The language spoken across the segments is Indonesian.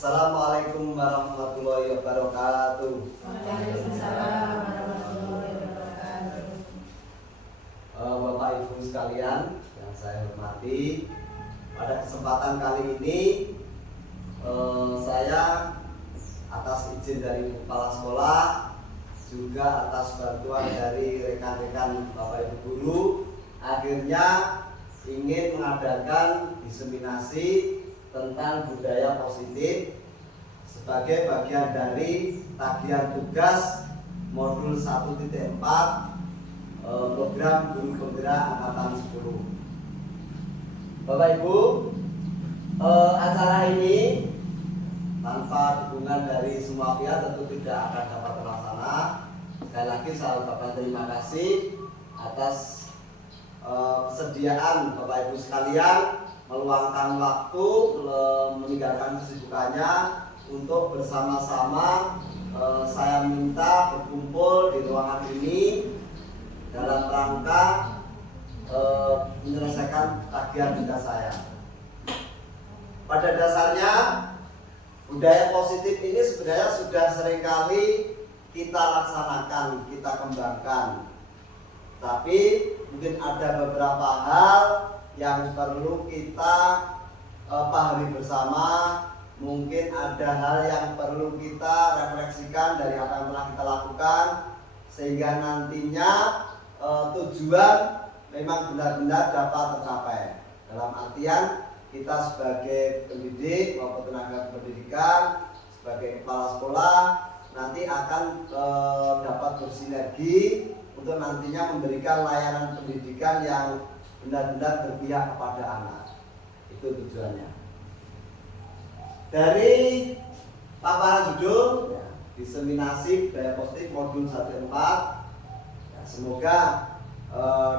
Assalamualaikum warahmatullahi wabarakatuh. Waalaikumsalam warahmatullahi wabarakatuh. Bapak Ibu sekalian yang saya hormati, pada kesempatan kali ini saya atas izin dari kepala sekolah, juga atas bantuan dari rekan-rekan Bapak Ibu guru, akhirnya ingin mengadakan diseminasi tentang budaya positif sebagai bagian dari tagihan tugas modul 1.4 program guru penggerak angkatan 10. Bapak Ibu, acara ini tanpa dukungan dari semua pihak tentu tidak akan dapat terlaksana. Sekali lagi saya ucapkan terima kasih atas kesediaan Bapak Ibu sekalian meluangkan waktu, meninggalkan kesibukannya untuk bersama-sama saya minta berkumpul di ruangan ini dalam rangka menyelesaikan tagihan tugas saya. Pada dasarnya budaya positif ini sebenarnya sudah seringkali kita laksanakan, kita kembangkan. Tapi mungkin ada beberapa hal yang perlu kita pahami bersama. Mungkin ada hal yang perlu kita refleksikan dari apa yang telah kita lakukan, sehingga nantinya tujuan memang benar-benar dapat tercapai. Dalam artian kita sebagai pendidik maupun tenaga pendidikan, sebagai kepala sekolah nanti akan dapat bersinergi untuk nantinya memberikan layanan pendidikan yang benar-benar berpihak kepada anak. Itu tujuannya. Dari paparan judul diseminasi budaya positif modul 1.4, semoga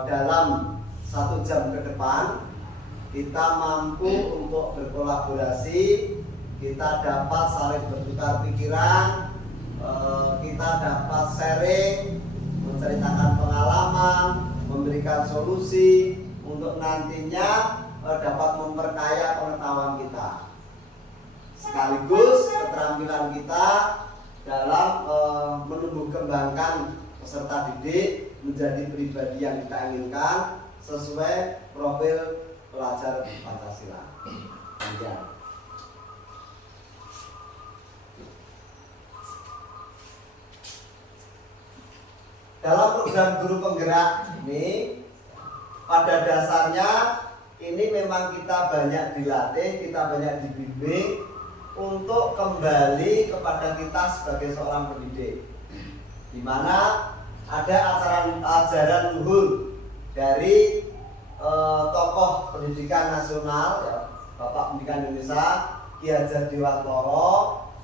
dalam 1 jam ke depan kita mampu untuk berkolaborasi, kita dapat saling bertukar pikiran, kita dapat sharing, menceritakan pengalaman, memberikan solusi untuk nantinya dapat memperkaya pengetahuan kita, sekaligus keterampilan kita dalam menumbuh kembangkan peserta didik menjadi pribadi yang kita inginkan sesuai profil pelajar Pancasila. Dalam program guru penggerak ini, pada dasarnya ini memang kita banyak dilatih, kita banyak dibimbing untuk kembali kepada kita sebagai seorang pendidik, di mana ada ajaran luhur dari tokoh pendidikan nasional, ya, Bapak Pendidikan Indonesia Ki Hajar Dewantara,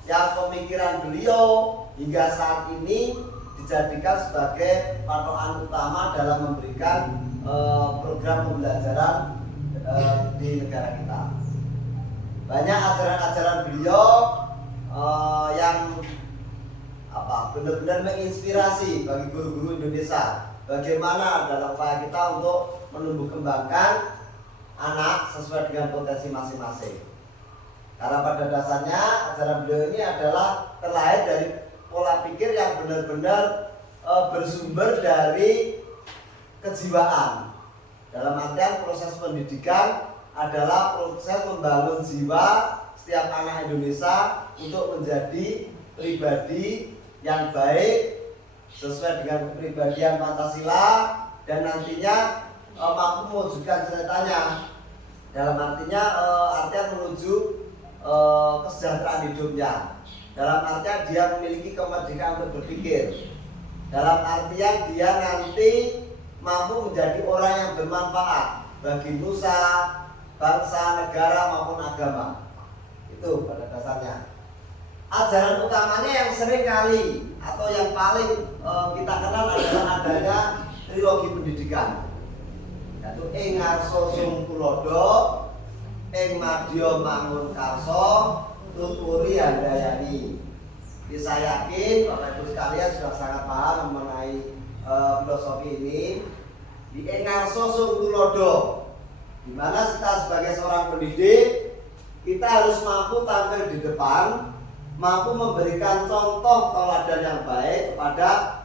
yang pemikiran beliau hingga saat ini dijadikan sebagai patokan utama dalam memberikan program pembelajaran di negara kita. Banyak ajaran-ajaran beliau yang benar-benar menginspirasi bagi guru-guru Indonesia. Bagaimana dalam upaya kita untuk menumbuh kembangkan anak sesuai dengan potensi masing-masing. Karena pada dasarnya ajaran beliau ini adalah terlahir dari pola pikir yang benar-benar bersumber dari kejiwaan. Dalam artian proses pendidikan adalah proses membangun jiwa setiap anak Indonesia untuk menjadi pribadi yang baik sesuai dengan kepribadian Pancasila, dan nantinya mampu mewujudkan cita-citanya. Dalam artian menuju kesejahteraan hidupnya. Dalam artian dia memiliki kemerdekaan untuk berpikir. Dalam artian dia nanti mampu menjadi orang yang bermanfaat bagi nusa, bangsa, negara maupun agama. Itu pada dasarnya. Ajaran utamanya yang sering kali atau yang paling kita kenal adalah adanya trilogi pendidikan, yaitu ing ngarsa sung tulodo, ing madya mangun karsa, tuturi handayani. Jadi saya yakin Bapak Ibu sekalian sudah sangat paham mengenai filosofi ini. Di ing ngarsa sung tulodo, di mana kita sebagai seorang pendidik kita harus mampu tampil di depan, mampu memberikan contoh teladan yang baik kepada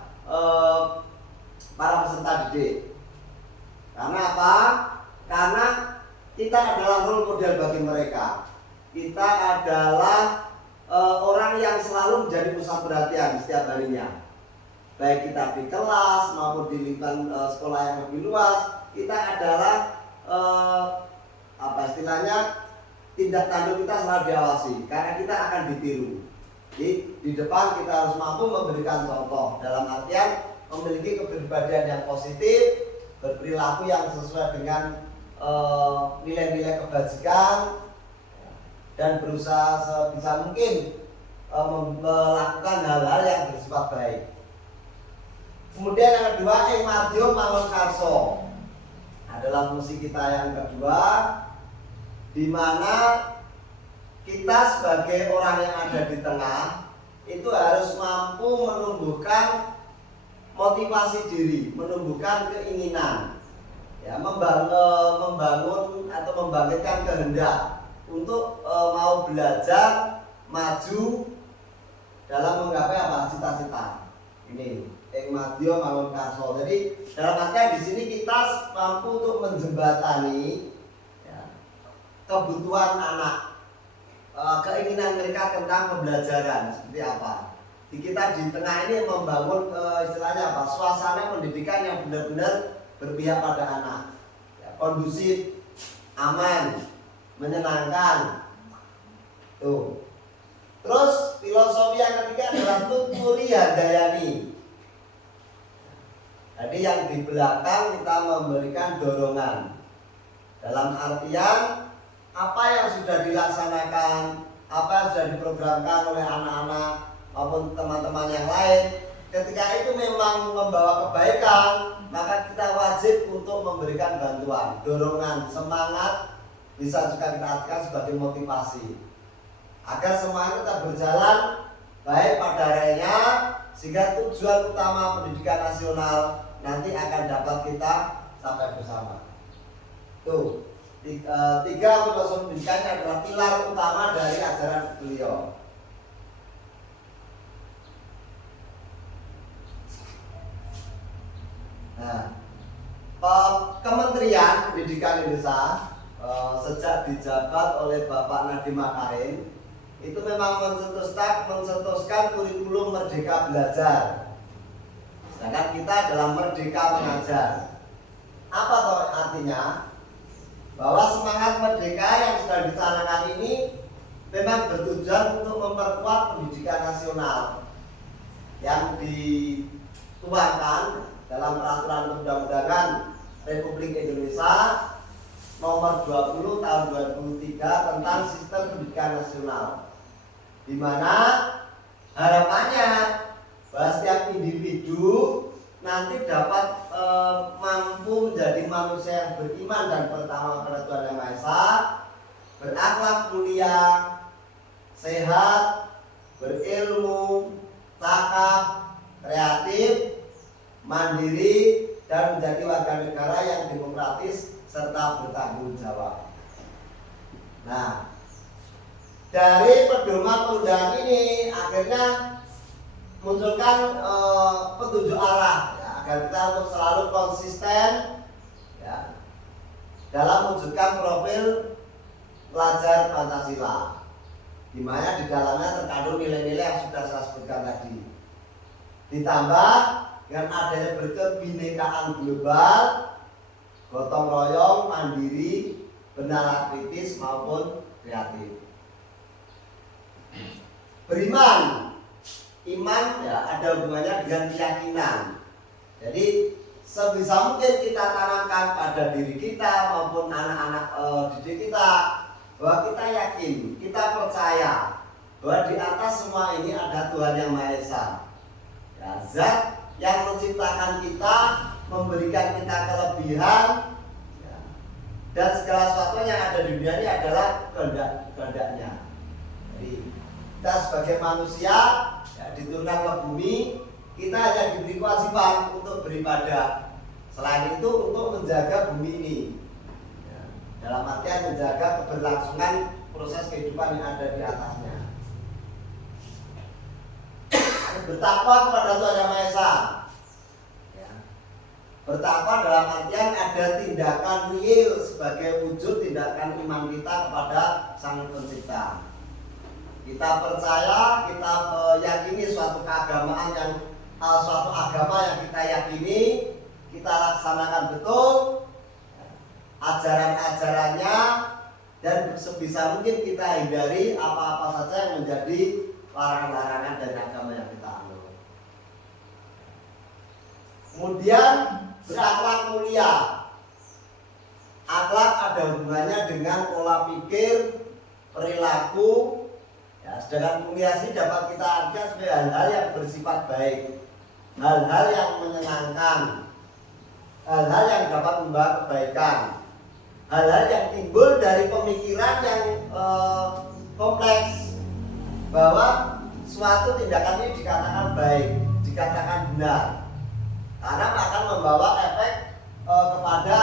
para peserta didik. Karena apa? Karena kita adalah role model bagi mereka. Kita adalah orang yang selalu menjadi pusat perhatian setiap harinya. Baik kita di kelas maupun di lingkungan sekolah yang lebih luas, kita adalah apa istilahnya, tindak tanduk kita selalu diawasi karena kita akan ditiru. Jadi di depan kita harus mampu memberikan contoh dalam artian memiliki kepribadian yang positif, berperilaku yang sesuai dengan nilai-nilai kebajikan, dan berusaha sebisa mungkin melakukan hal-hal yang bersifat baik. Kemudian yang kedua, ing madya mangun karso adalah fungsi kita yang kedua, di mana kita sebagai orang yang ada di tengah itu harus mampu menumbuhkan motivasi diri, menumbuhkan keinginan, ya, membangun atau membangkitkan kehendak untuk mau belajar, maju dalam menggapai apa cita-cita. Ini ing madya mangun karso. Jadi dalam artian di sini kita mampu untuk menjembatani, ya, kebutuhan anak, keinginan mereka tentang pembelajaran seperti apa. Kita di tengah ini membangun istilahnya apa, suasana pendidikan yang benar-benar berpihak pada anak, ya, kondusif, aman, menyenangkan. Tuh. Terus filosofi yang ketiga adalah tuturi handayani. Jadi yang di belakang kita memberikan dorongan dalam artian apa yang sudah dilaksanakan, apa yang sudah diprogramkan oleh anak-anak maupun teman-teman yang lain, ketika itu memang membawa kebaikan, maka kita wajib untuk memberikan bantuan, dorongan, semangat, bisa juga kita artikan sebagai motivasi agar semuanya tetap berjalan baik pada areanya, sehingga tujuan utama pendidikan nasional nanti akan dapat kita sampai bersama. Tuh, tiga filosofi pendidikan adalah pilar utama dari ajaran beliau. Nah, Kementerian Pendidikan Indonesia sejak dijabat oleh Bapak Nadiem Makarim itu memang mencetuskan kurikulum Merdeka Belajar. Sedangkan kita dalam Merdeka Mengajar. Apa toh artinya? Bahwa semangat merdeka yang sudah dicanangkan ini memang bertujuan untuk memperkuat pendidikan nasional yang dituangkan dalam peraturan perundang-undangan Republik Indonesia nomor 20 tahun 2003 tentang sistem pendidikan nasional, di mana harapannya bahwa setiap individu nanti dapat mampu menjadi manusia yang beriman dan pertama kepada Tuhan Yang Maha Esa, berakhlak mulia, sehat, berilmu, cakap, kreatif, mandiri, dan menjadi warga negara yang demokratis serta bertanggung jawab. Nah, dari pedoman perundangan ini akhirnya munculkan petunjuk arah, ya, agar kita untuk selalu konsisten, ya, dalam mewujudkan profil pelajar Pancasila, di mana di dalamnya terkandung nilai-nilai yang sudah saya sebutkan tadi. Ditambah dengan adanya berkebinekaan global, gotong royong, mandiri, benalah kritis maupun kreatif. Beriman, iman ya ada hubungannya dengan keyakinan. Jadi sebisa mungkin kita tanamkan pada diri kita maupun anak-anak didik kita bahwa kita yakin, kita percaya bahwa di atas semua ini ada Tuhan Yang Maha Esa, ya, Zat yang menciptakan kita, memberikan kita kelebihan, ya, dan segala sesuatu yang ada di dunia ini adalah kehendaknya. Jadi kita sebagai manusia, ya, diturunkan ke bumi, kita hanya diberi kewajiban untuk beribadah. Selain itu untuk menjaga bumi ini, ya, dalam artian menjaga keberlangsungan proses kehidupan yang ada di atasnya. Bertakwa kepada Tuhan Yang Maha Esa. Ya. Bertakwa dalam artian ada tindakan real sebagai wujud tindakan iman kita kepada Sang Pencipta. Kita percaya, kita meyakini suatu keagamaan yang suatu agama yang kita yakini, kita laksanakan betul ajaran-ajarannya, dan sebisa mungkin kita hindari apa-apa saja yang menjadi larangan-larangan dari agama yang kita anut. Kemudian berakhlak mulia. Akhlak ada hubungannya dengan pola pikir, perilaku. Ya, sedangkan mulia sih dapat kita artikan sebagai hal-hal yang bersifat baik, hal-hal yang menyenangkan, hal-hal yang dapat membawa kebaikan, hal-hal yang timbul dari pemikiran yang kompleks, bahwa suatu tindakan ini dikatakan baik, dikatakan benar, karena akan membawa efek kepada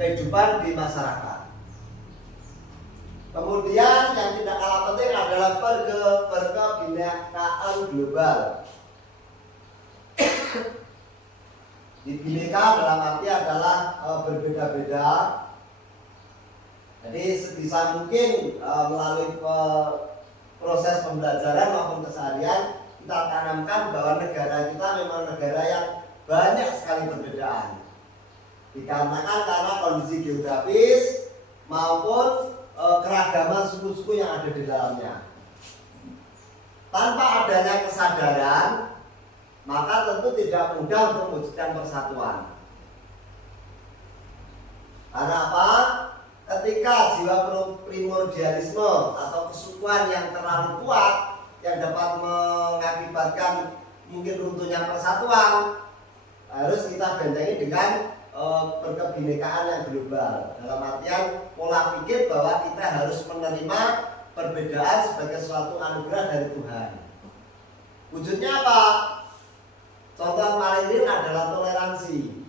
kehidupan di masyarakat. Kemudian yang tidak kalah penting adalah berkebinekaan global. Bineka dalam arti adalah berbeda-beda. Jadi sebisa mungkin melalui proses pembelajaran maupun keseharian kita tanamkan bahwa negara kita memang negara yang banyak sekali perbedaan. Dikarenakan karena kondisi geografis maupun keragaman suku-suku yang ada di dalamnya. Tanpa adanya kesadaran, maka tentu tidak mudah untuk mewujudkan persatuan. Karena apa? Ketika jiwa primordialisme atau kesukuan yang terlalu kuat yang dapat mengakibatkan mungkin runtuhnya persatuan, harus kita bentengi dengan berkebinekaan yang global. Dalam artian pola pikir bahwa kita harus menerima perbedaan sebagai suatu anugerah dari Tuhan. Wujudnya apa? Contoh paling real adalah toleransi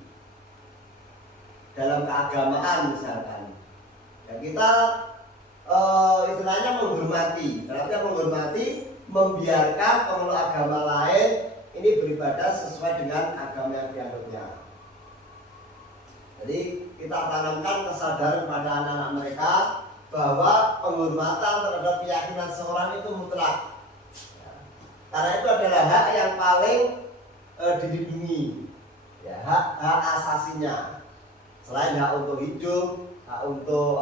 dalam keagamaan misalkan. Ya, kita istilahnya menghormati. Berarti menghormati, membiarkan pemeluk agama lain ini beribadah sesuai dengan agama yang dianutnya. Jadi kita tanamkan kesadaran pada anak-anak mereka bahwa penghormatan terhadap keyakinan seorang itu mutlak. Ya. Karena itu adalah hak yang paling dilindungi, ya, hak asasinya. Selain hak untuk hidup, hak untuk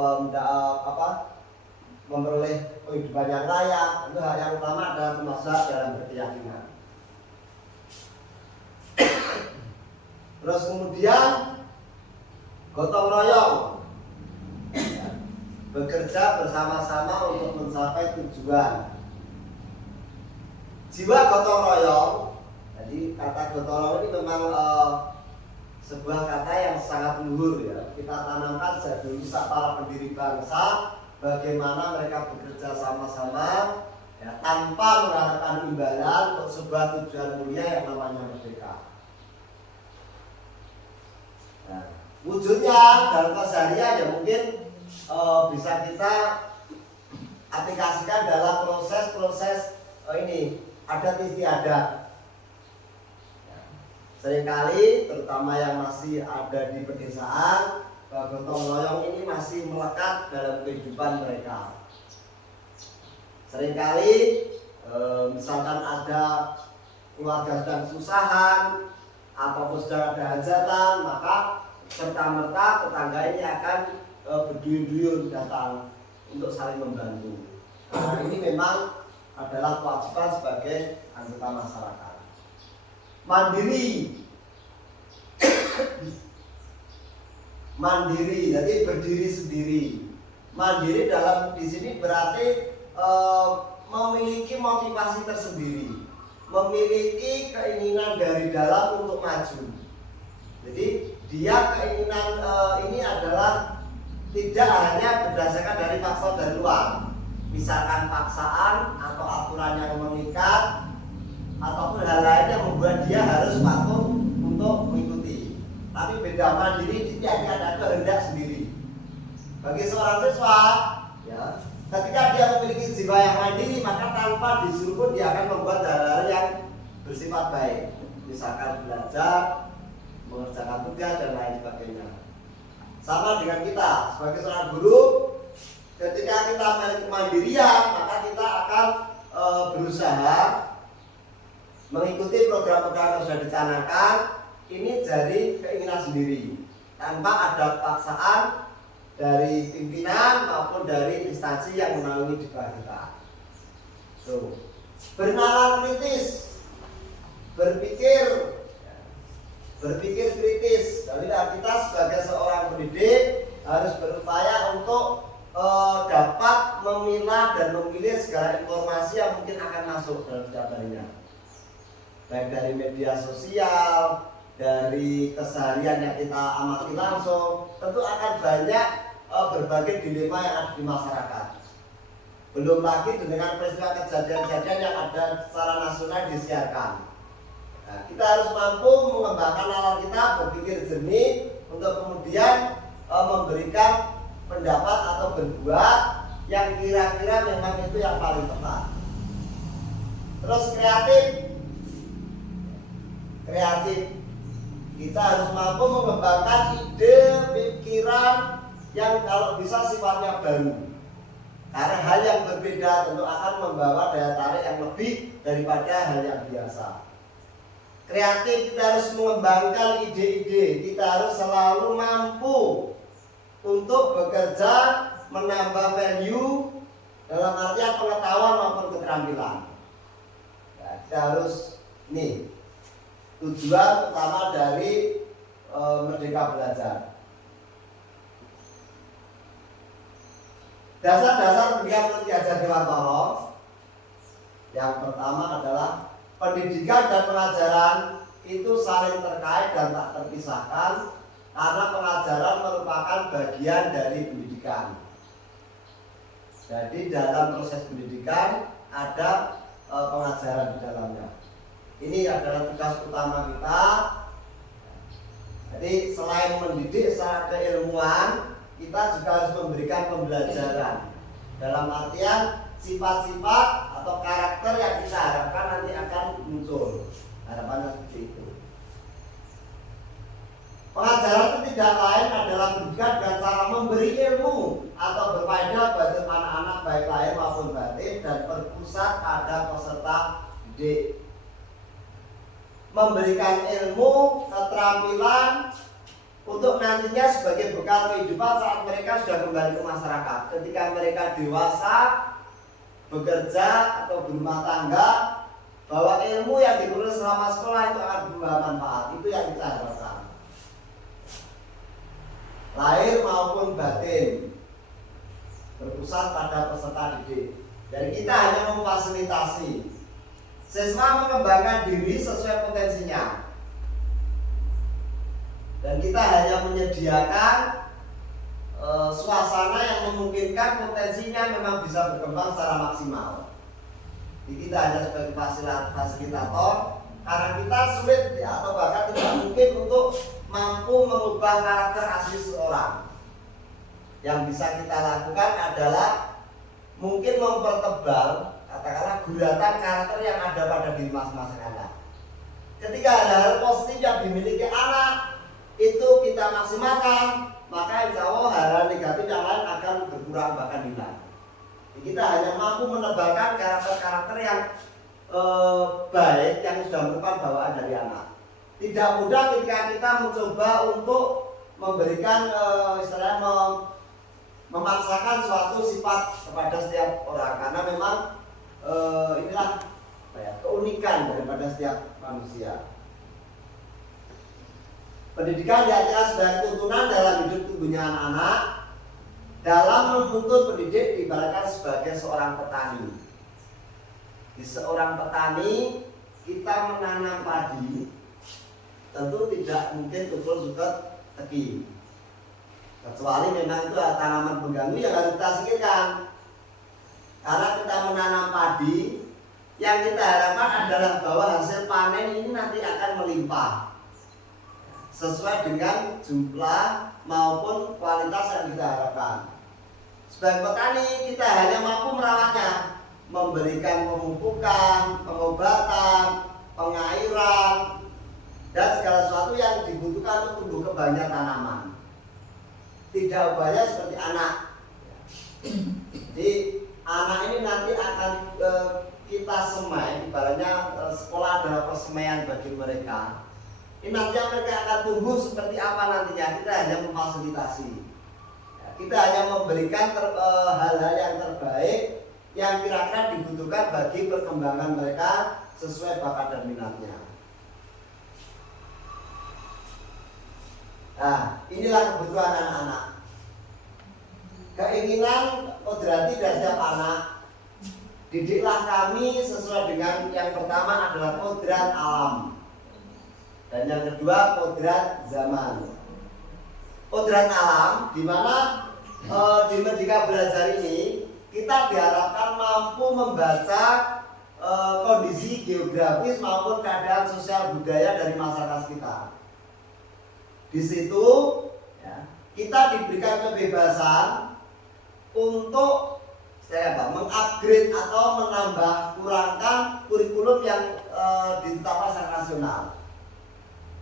memperoleh kehidupan yang layak, itu hak yang utama adalah termasuk dalam berkeyakinan. Terus kemudian gotong royong, ya, bekerja bersama-sama untuk mencapai tujuan. Jiwa gotong royong, jadi kata gotong royong ini memang sebuah kata yang sangat luhur ya. Kita tanamkan sejak dulu para pendiri bangsa bagaimana mereka bekerja sama-sama ya, tanpa mengharapkan imbalan untuk sebuah tujuan mulia yang namanya merdeka. Nah, wujudnya dalam keseharian ya mungkin bisa kita aplikasikan dalam proses-proses ini adat istiadat. Seringkali terutama yang masih ada di pedesaan, gotong royong ini masih melekat dalam kehidupan mereka. Seringkali misalkan ada keluarga sedang kesusahan ataupun sedang ada hajatan, maka serta-merta tetangga ini akan berduyun-duyun datang untuk saling membantu. Nah, ini memang adalah kewajiban sebagai anggota masyarakat. Mandiri, mandiri, jadi berdiri sendiri. Mandiri dalam di sini berarti memiliki motivasi tersendiri, memiliki keinginan dari dalam untuk maju. Jadi dia keinginan ini adalah tidak hanya berdasarkan dari faktor dari luar, misalkan paksaan atau aturan yang mengikat ataupun hal lain yang membuat dia harus patuh untuk mengikuti. Tapi beda mandiri, dia ada kehendak sendiri. Bagi seorang siswa, ya, ketika misalkan belajar, mengerjakan tugas dan lain sebagainya. Sama dengan kita sebagai seorang guru, ketika kita memiliki kemandirian, maka kita akan berusaha mengikuti program-program yang sudah dicanangkan ini dari keinginan sendiri tanpa ada paksaan dari pimpinan maupun dari instansi yang menaungi di bawah kita. Bernalar kritis, berpikir kritis. Jadi kita sebagai seorang pendidik harus berupaya untuk dapat memilah dan memilih segala informasi yang mungkin akan masuk dalam setiap harinya, baik dari media sosial, dari keseharian yang kita amati langsung. Tentu akan banyak berbagai dilema yang ada di masyarakat. Belum lagi dengan peristiwa kejadian-kejadian yang ada secara nasional disiarkan. Nah, kita harus mampu mengembangkan nalar kita, berpikir jernih untuk kemudian memberikan pendapat atau berbuat yang kira-kira memang itu yang paling tepat. Terus kreatif, kita harus mampu mengembangkan ide, pikiran yang kalau bisa sifatnya baru. Karena hal yang berbeda tentu akan membawa daya tarik yang lebih daripada hal yang biasa. Kreatif, kita harus mengembangkan ide-ide, kita harus selalu mampu untuk bekerja menambah value dalam artian pengetahuan maupun keterampilan. Nah, kita harus tujuan utama dari Merdeka Belajar. Dasar-dasar pendidikan Ki Hajar Dewantara. Yang pertama adalah pendidikan dan pengajaran itu saling terkait dan tak terpisahkan, karena pengajaran merupakan bagian dari pendidikan. Jadi dalam proses pendidikan ada pengajaran di dalamnya. Ini adalah tugas utama kita. Jadi selain mendidik secara keilmuan, kita juga harus memberikan pembelajaran dalam artian sifat-sifat atau karakter yang kita harapkan nanti akan muncul. Harapannya seperti itu. Pengajaran itu tidak lain adalah pendidikan dengan cara memberi ilmu atau berfaedah bagi anak-anak baik lahir maupun batin dan berpusat pada peserta didik. Memberikan ilmu, keterampilan untuk nantinya sebagai bekal kehidupan saat mereka sudah kembali ke masyarakat. Ketika mereka dewasa, bekerja atau berumah tangga, bahwa ilmu yang diperoleh selama sekolah itu akan membawa manfaat. Itu yang kita harapkan. Lahir maupun batin, berpusat pada peserta didik. Jadi kita hanya memfasilitasi siswa mengembangkan diri sesuai potensinya. Dan kita hanya menyediakan suasana yang memungkinkan potensinya memang bisa berkembang secara maksimal. Jadi kita hanya sebagai fasilitator, karena kita sulit atau bahkan tidak mungkin untuk mampu mengubah karakter asli seseorang. Yang bisa kita lakukan adalah mungkin mempertebal katakanlah guratan karakter yang ada pada diri masing-masing anak. Ketika hal-hal positif yang dimiliki anak itu kita maksimalkan, maka insya Allah hal-hal negatif yang lain akan berkurang bahkan hilang. Kita hanya mampu menebalkan karakter-karakter yang baik yang sudah merupakan bawaan dari anak. Tidak mudah ketika kita mencoba untuk memberikan istilahnya memaksakan suatu sifat kepada setiap orang, karena memang inilah keunikan daripada setiap manusia. Pendidikan diartikan sebagai tuntunan dalam hidup tumbuhnya anak-anak. Dalam menuntut pendidik diibaratkan sebagai seorang petani. Di seorang petani, kita menanam padi, tentu tidak mungkin tukul suket teki. Kecuali memang itu tanaman pengganggu yang harus kita singkirkan. Karena kita menanam padi, yang kita harapkan adalah bahwa hasil panen ini nanti akan melimpah sesuai dengan jumlah maupun kualitas yang kita harapkan. Sebagai petani kita hanya mampu merawatnya, memberikan pemupukan, pengobatan, pengairan, dan segala sesuatu yang dibutuhkan untuk tumbuh kembangnya tanaman. Tidak ubahnya seperti anak. Jadi anak ini nanti akan kita semai, ibaratnya sekolah adalah persemaian bagi mereka. Ini nantinya mereka akan tumbuh seperti apa nantinya, kita hanya memfasilitasi. Kita hanya memberikan hal-hal yang terbaik yang kira-kira dibutuhkan bagi perkembangan mereka sesuai bakat dan minatnya. Nah, inilah kebutuhan anak-anak. Keinginan kodrati dari setiap anak, didiklah kami sesuai dengan yang pertama adalah kodrat alam, dan yang kedua kodrat zaman. Kodrat alam, di mana di Merdeka Belajar ini kita diharapkan mampu membaca kondisi geografis maupun keadaan sosial budaya dari masyarakat kita. Di situ ya, kita diberikan kebebasan untuk mengupgrade atau menambah kurangkan kurikulum yang ditetapkan secara nasional.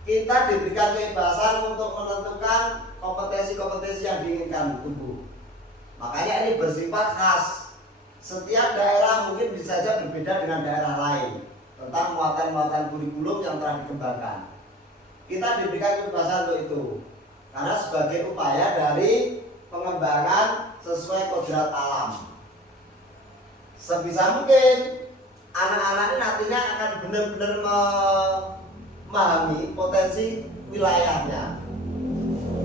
Kita diberikan kebebasan untuk menentukan kompetensi-kompetensi yang diinginkan tumbuh. Makanya ini bersifat khas. Setiap daerah mungkin bisa saja berbeda dengan daerah lain tentang muatan-muatan kurikulum yang telah dikembangkan. Kita diberikan kebebasan untuk itu karena sebagai upaya dari pengembangan sesuai kodrat alam. Sebisa mungkin anak-anak ini nantinya akan benar-benar memahami potensi wilayahnya.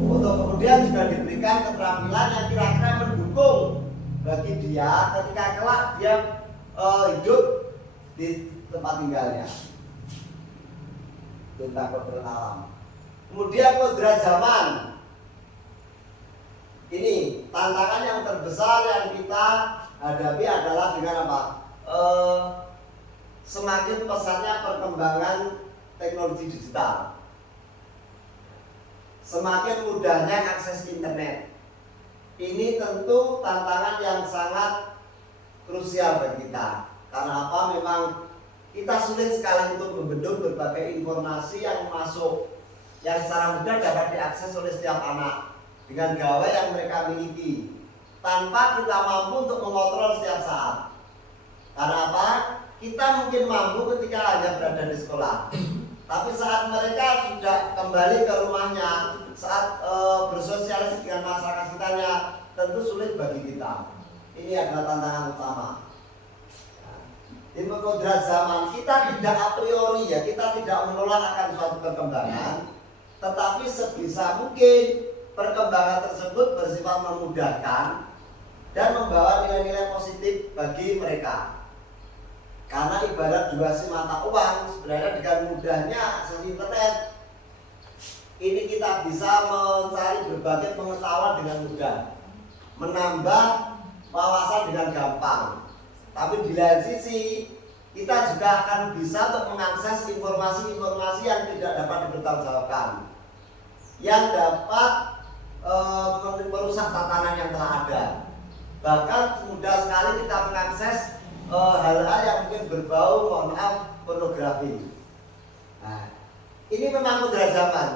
Untuk kemudian juga diberikan keterampilan yang kira-kira mendukung bagi dia ketika kelak dia hidup di tempat tinggalnya. Tentang kodrat alam. Kemudian kodrat zaman. Ini tantangan yang terbesar yang kita hadapi adalah dengan apa? Semakin pesatnya perkembangan teknologi digital, semakin mudahnya akses internet. Ini tentu tantangan yang sangat krusial bagi kita. Karena apa? Memang kita sulit sekali untuk membendung berbagai informasi yang masuk, yang secara mudah dapat diakses oleh setiap anak dengan gawai yang mereka miliki, tanpa kita mampu untuk mengontrol setiap saat. Karena apa? Kita mungkin mampu ketika hanya berada di sekolah, tapi saat mereka sudah kembali ke rumahnya, saat bersosialisasi dengan masyarakat sekitarnya, tentu sulit bagi kita. Ini adalah tantangan utama. Di kodrat zaman kita tidak a priori ya, kita tidak menolak akan suatu perkembangan, tetapi sebisa mungkin perkembangan tersebut bersifat memudahkan dan membawa nilai-nilai positif bagi mereka. Karena ibarat dua si mata uang, sebenarnya dengan mudahnya akses internet ini kita bisa mencari berbagai pengetahuan dengan mudah, menambah wawasan dengan gampang. Tapi di lain sisi kita juga akan bisa untuk mengakses informasi-informasi yang tidak dapat dipertanggungjawabkan, yang dapat merusak tatanan yang telah ada. Bahkan mudah sekali kita mengakses hal-hal yang mungkin berbau, mohon maaf, pornografi. Nah, ini memang kodrat zaman.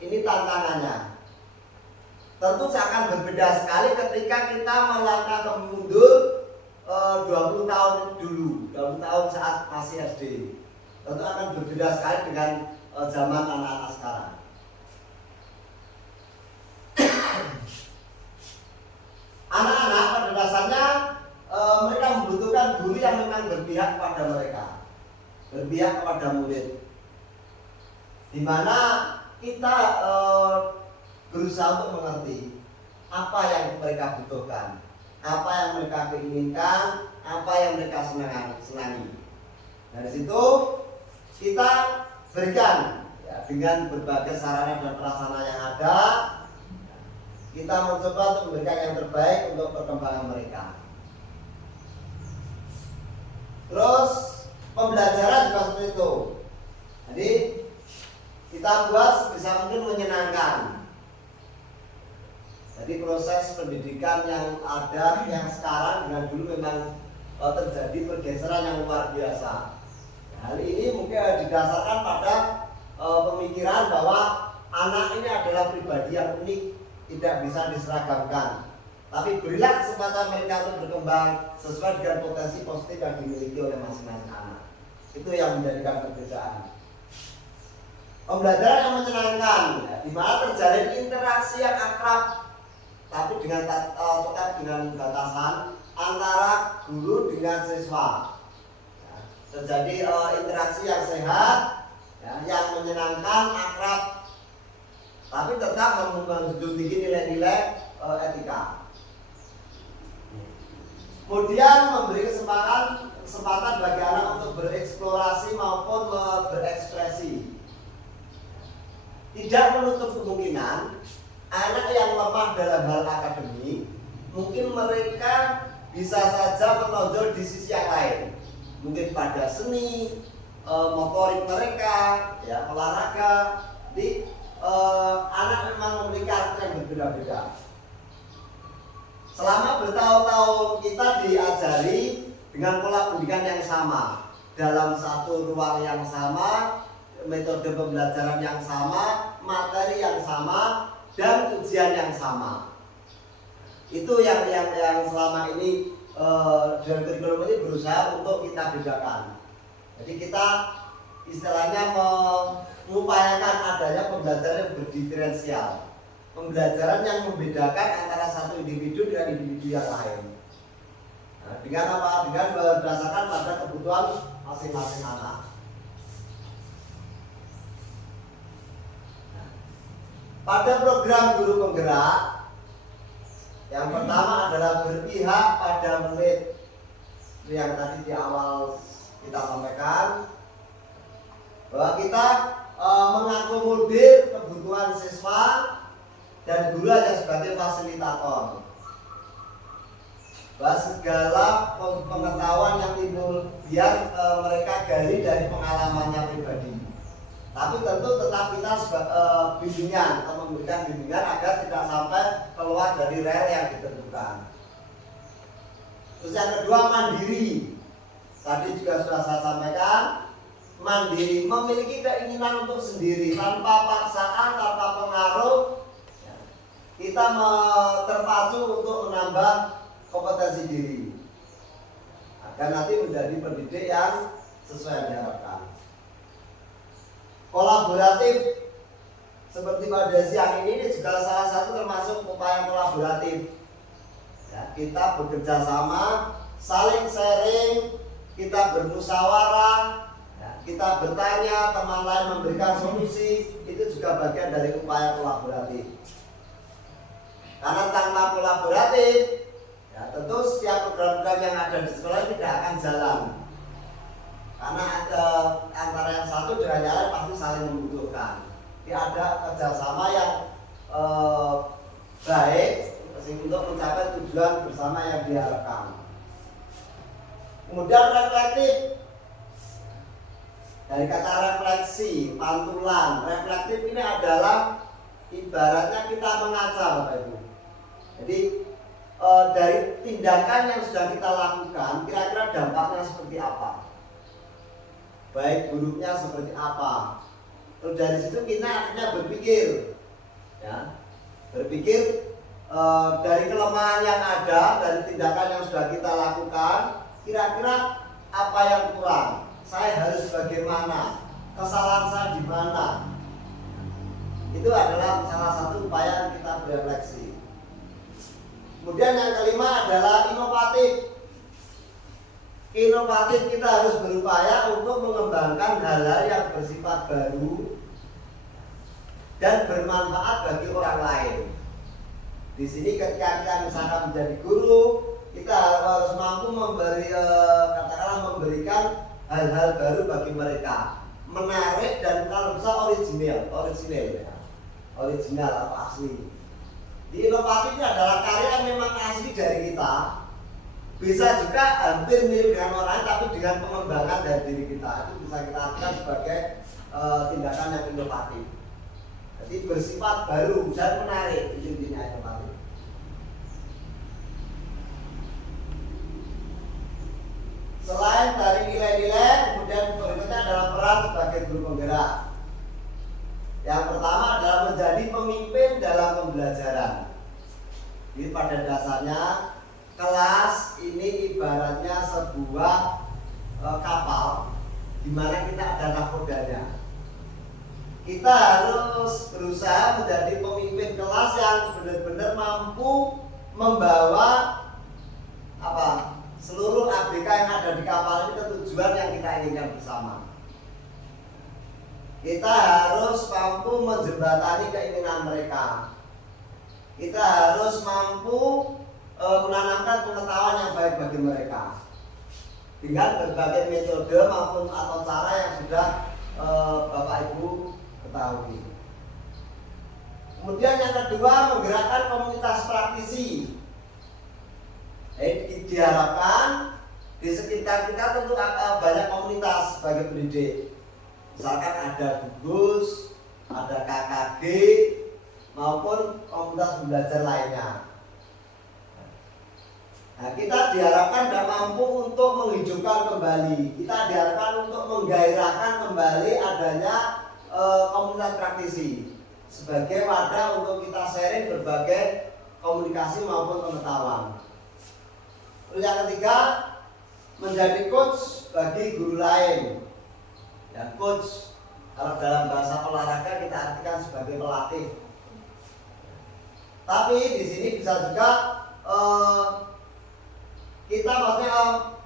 Ini tantangannya. Tentu akan berbeda sekali ketika kita melangkah mundur 20 tahun dulu, 20 tahun saat masih SD. Tentu akan berbeda sekali dengan zaman anak-anak sekarang. Anak-anak pada dasarnya mereka membutuhkan guru yang memang berpihak kepada mereka, berpihak kepada murid, di mana kita berusaha untuk mengerti apa yang mereka butuhkan, apa yang mereka inginkan, apa yang mereka senangi. Dari situ kita berikan ya, dengan berbagai sarana dan prasarana yang ada, kita mencoba untuk memberikan yang terbaik untuk perkembangan mereka. Terus pembelajaran juga seperti itu. Jadi kita buat sebisa mungkin menyenangkan. Jadi proses pendidikan yang ada yang sekarang dengan dulu memang terjadi pergeseran yang luar biasa. Hal ini mungkin didasarkan pada pemikiran bahwa anak ini adalah pribadi yang unik, tidak bisa diseragamkan. Tapi berilah kesempatan mereka untuk berkembang sesuai dengan potensi positif yang dimiliki oleh masing-masing anak. Itu yang menjadikan perbedaan. Pembelajaran yang menyenangkan, ya, di mana terjalin interaksi yang akrab, tapi dengan tetap dengan batasan antara guru dengan siswa. Ya, terjadi interaksi yang sehat, ya, yang menyenangkan, akrab, tapi tetap menjunjung tinggi nilai-nilai etika. Kemudian memberi kesempatan bagi anak untuk bereksplorasi maupun berekspresi. Tidak menutup kemungkinan anak yang lemah dalam hal akademik, mungkin mereka bisa saja menonjol di sisi yang lain. Mungkin pada seni, motorik mereka, ya, olahraga. Jadi anak memang memiliki karakter yang berbeda-beda. Selama bertahun-tahun kita diajari dengan pola pendidikan yang sama, dalam satu ruang yang sama, metode pembelajaran yang sama, materi yang sama, dan ujian yang sama. Itu yang selama ini dalam kurikulum ini berusaha untuk kita bedakan. Jadi kita istilahnya mengupayakan adanya pembelajaran yang berdiferensial, pembelajaran yang membedakan antara satu individu dengan individu yang lain. Nah, dengan apa? Dengan berdasarkan pada kebutuhan masing-masing anak. Nah, pada program guru penggerak, yang pertama adalah berpihak pada murid. Yang tadi di awal kita sampaikan bahwa kita mengakomodir kebutuhan siswa dan guru hanya sebagai fasilitator. Bahwa segala pengetahuan yang timbul biar mereka gali dari pengalamannya pribadi. Tapi tentu tetap kita bimbingan atau memberikan bimbingan agar tidak sampai keluar dari rel yang ditentukan. Terus yang kedua, mandiri. Tadi juga sudah saya sampaikan, mandiri, memiliki keinginan untuk sendiri tanpa paksaan, tanpa pengaruh. Kita terpacu untuk menambah kompetensi diri agar nanti menjadi pendidik yang sesuai yang diharapkan. Kolaboratif, seperti pada siang ini juga salah satu termasuk upaya kolaboratif. Ya, kita bekerja sama, saling sharing, kita bermusyawarah, ya, kita bertanya, teman lain memberikan solusi, itu juga bagian dari upaya kolaboratif. Karena tanpa kolaboratif, ya, tentu setiap program-program yang ada di sekolah tidak akan jalan. Karena antara yang satu dengan yang lain pasti saling membutuhkan. Tidak ada kerjasama yang baik untuk mencapai tujuan bersama yang diharapkan. Kemudian reflektif. Dari kata refleksi, pantulan, reflektif ini adalah ibaratnya kita mengaca, Bapak Ibu. Jadi dari tindakan yang sudah kita lakukan, kira-kira dampaknya seperti apa, baik buruknya seperti apa. Terus dari situ kita akhirnya berpikir, ya, dari kelemahan yang ada, dari tindakan yang sudah kita lakukan, kira-kira apa yang kurang, saya harus bagaimana, kesalahan saya di mana. Itu adalah salah satu upaya kita berefleksi. Kemudian yang kelima adalah inovatif. Inovatif, kita harus berupaya untuk mengembangkan hal-hal yang bersifat baru dan bermanfaat bagi orang lain. Di sini ketika kita misalkan menjadi guru, kita harus mampu memberikan hal-hal baru bagi mereka, menarik dan kalau bisa original atau asli. Di inovatif ini adalah karya yang memang asli dari kita, bisa juga hampir mirip dengan orang, tapi dengan pengembangan dari diri kita. Itu bisa kita artikan sebagai tindakan yang inovatif. Jadi bersifat baru dan menarik, itu intinya inovatif. Selain dari nilai-nilai, kemudian berikutnya adalah peran sebagai guru penggerak. Jadi pada dasarnya kelas ini ibaratnya sebuah kapal di mana kita ada nakodanya. Kita harus berusaha menjadi pemimpin kelas yang benar-benar mampu membawa seluruh ABK yang ada di kapal ini ke tujuan yang kita inginkan bersama. Kita harus mampu menjembatani keinginan mereka. Kita harus mampu menanamkan pengetahuan yang baik bagi mereka dengan berbagai metode maupun atau cara yang sudah Bapak Ibu ketahui. Kemudian yang kedua, menggerakkan komunitas praktisi. Diharapkan di sekitar kita tentu banyak komunitas sebagai pendidik. Misalkan ada gugus, ada KKG, maupun komunitas belajar lainnya. Nah, kita diharapkan tidak mampu untuk menghidupkan kembali. Kita diharapkan untuk menggairahkan kembali adanya komunitas praktisi sebagai wadah untuk kita sharing berbagai komunikasi maupun pengetahuan. Terus yang ketiga, menjadi coach bagi guru lain. Ya, coach kalau dalam bahasa olahraga kita artikan sebagai pelatih. Tapi di sini bisa juga kita maksudnya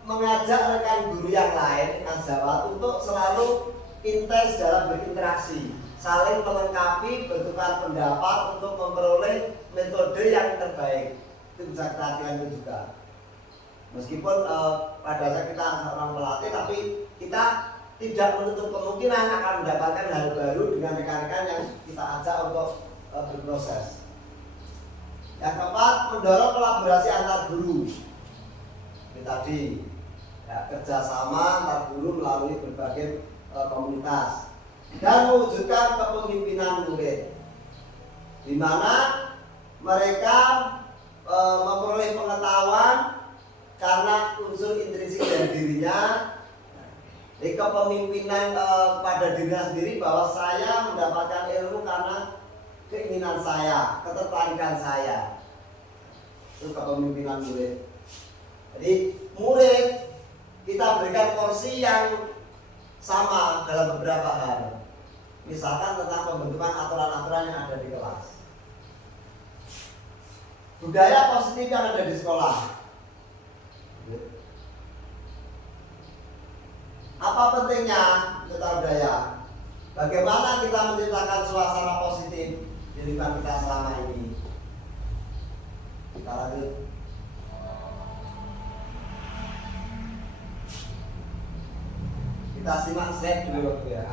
mengajak rekan guru yang lain, rekan sejawat, untuk selalu intens dalam berinteraksi, saling melengkapi, bertukar pendapat untuk memperoleh metode yang terbaik. Itu bisa kita artikan itu juga. Meskipun pada saat kita seorang pelatih, tapi kita tidak menutup kemungkinan akan mendapatkan hal baru dengan rekan-rekan yang kita ajak untuk berproses. Yang keempat, mendorong kolaborasi antar guru. Ini tadi ya, kerjasama antar guru melalui berbagai komunitas dan mewujudkan kepemimpinan murid, di mana mereka memperoleh pengetahuan karena unsur intrinsik dari dirinya. Jadi kepemimpinan pada dirinya sendiri, bahwa saya mendapatkan ilmu karena keinginan saya, ketertarikan saya. Itu kepemimpinan murid. Jadi murid kita berikan porsi yang sama dalam beberapa hal. Misalkan tentang pembentukan aturan-aturan yang ada di kelas, budaya positif yang ada di sekolah. Apa pentingnya tentang budaya? Bagaimana kita menciptakan suasana positif di lingkungan kita selama ini? Kita lanjut. Kita simak slide dulu ya.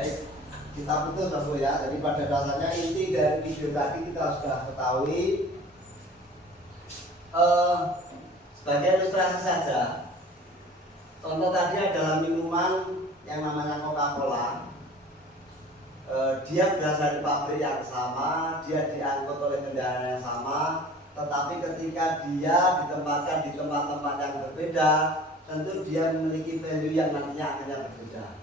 Baik, kita putus Bapak ya. Jadi pada dasarnya inti dari video tadi kita sudah ketahui. Sebagai ilustrasi saja, contoh tadi adalah minuman yang namanya Coca-Cola. Dia berasal dari pabrik yang sama, dia diangkut oleh kendaraan yang sama, tetapi ketika dia ditempatkan di tempat-tempat yang berbeda, tentu dia memiliki value yang nantinya akhirnya berbeda.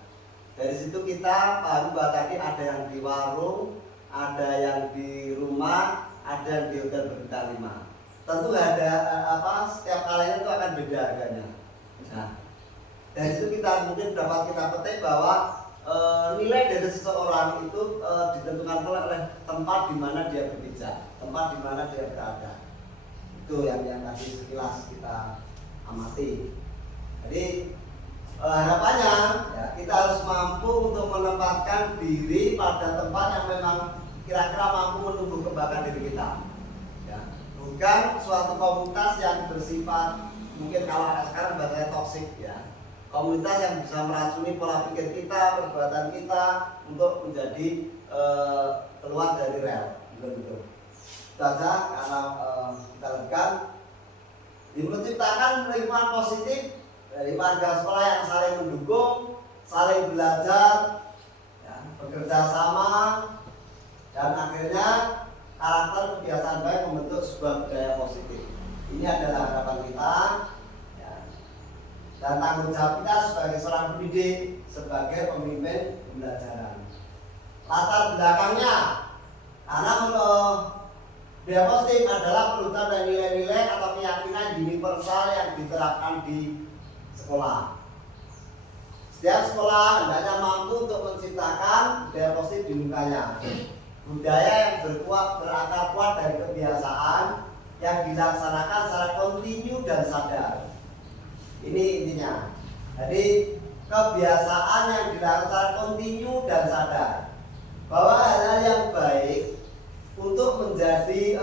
Dari situ kita paham bahwa tadi ada yang di warung, ada yang di rumah, ada yang di hotel berbintang 5. Tentu ada setiap kalinya itu akan beda harganya. Nah, dari situ kita mungkin dapat kita petik bahwa nilai dari seseorang itu ditentukan oleh tempat di mana dia berpijak, tempat di mana dia berada. Itu yang tadi sekilas kita amati. Jadi harapannya ya, kita harus mampu untuk menempatkan diri pada tempat yang memang kira-kira mampu menumbuh kembangkan diri kita. Ya, bukan suatu komunitas yang bersifat mungkin kalau sekarang bahasanya toksik ya. Komunitas yang bisa meracuni pola pikir kita, perbuatan kita untuk menjadi keluar dari rel, betul-betul. Itu saja karena kita lakukan menciptakan lingkungan positif dari warga sekolah yang saling mendukung, saling belajar, ya, bekerja sama, dan akhirnya karakter kebiasaan baik membentuk sebuah budaya positif. Ini adalah harapan kita. Dan tanggung jawab kita sebagai seorang pendidik, sebagai pemimpin pembelajaran. Latar belakangnya, karena budaya positif adalah penutup dari nilai-nilai atau keyakinan universal yang diterapkan di sekolah. Setiap sekolah hendaknya mampu untuk menciptakan budaya positif di mukanya. Budaya yang berakar kuat dari kebiasaan yang dilaksanakan secara kontinu dan sadar. Ini intinya. Jadi kebiasaan yang dilakukan secara kontinu dan sadar bahwa hal-hal yang baik untuk menjadi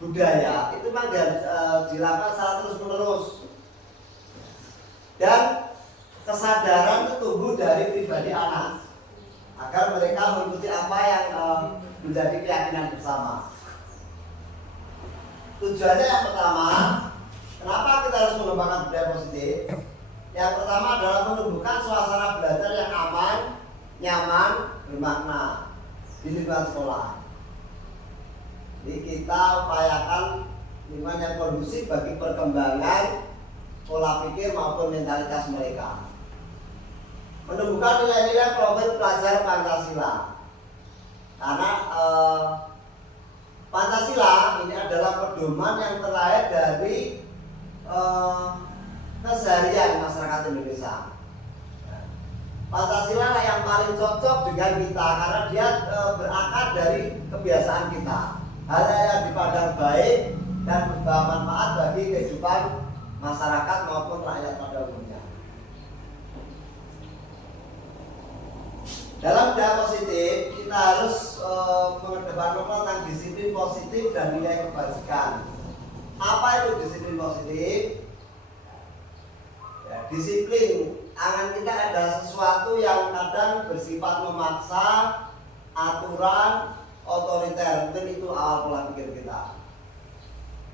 budaya itu memang dilakukan secara terus-menerus, dan kesadaran itu tumbuh dari pribadi anak agar mereka mengikuti apa yang menjadi keyakinan bersama. Tujuannya yang pertama, kenapa kita harus mengembangkan budaya positif? Yang pertama adalah menumbuhkan suasana belajar yang aman, nyaman, bermakna di lingkungan sekolah. Jadi kita upayakan lingkungan yang kondusif bagi perkembangan pola pikir maupun mentalitas mereka. Menumbuhkan nilai-nilai profil pelajar Pancasila. Karena Pancasila ini adalah pedoman yang terlahir dari keseharian masyarakat Indonesia. Pancasila yang paling cocok dengan kita karena dia berakar dari kebiasaan kita. Hal yang dipandang baik dan membawa manfaat bagi kehidupan masyarakat maupun rakyat pada umumnya. Dalam budaya positif kita harus mengedepankan tentang disiplin positif dan nilai kebajikan. Apa itu disiplin positif? Ya, disiplin angan kita adalah sesuatu yang kadang bersifat memaksa, aturan, otoriter. Mungkin itu awal pola pikir kita.